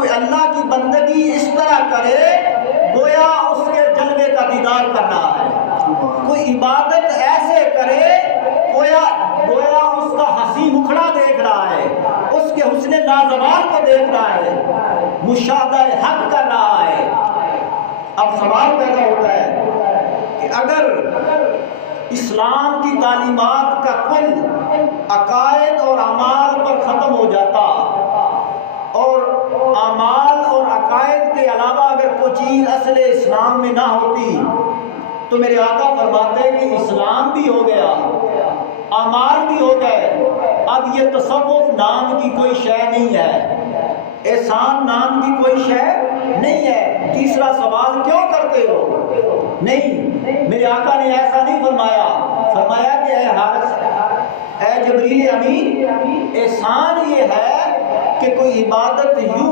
کوئی اللہ کی بندگی اس طرح کرے گویا اس کے جلوے کا دیدار کر رہا ہے، کوئی عبادت ایسے کرے گویا اس کا ہنسی مکھڑا دیکھ رہا ہے، اس کے حسن نازوال کو دیکھ رہا ہے، مشاہدہ حق کر رہا ہے۔ اب سوال پیدا ہوتا ہے کہ اگر اسلام کی تعلیمات کا کل عقائد اور اعمال پر ختم ہو جاتا اور اعمال اور عقائد کے علاوہ اگر کوئی چیز اصل اسلام میں نہ ہوتی تو میرے آقا فرماتے ہیں کہ اسلام بھی ہو گیا، اعمال بھی ہو گئے، اب یہ تصوف نام کی کوئی شے نہیں ہے، احسان نام کی کوئی شے نہیں ہے۔ تیسرا سوال کیوں کرتے ہو؟ نہیں، میرے آقا نے ایسا نہیں فرمایا، فرمایا کہ اے حارث، اے جبریل امین، احسان یہ ہے کہ کوئی عبادت یوں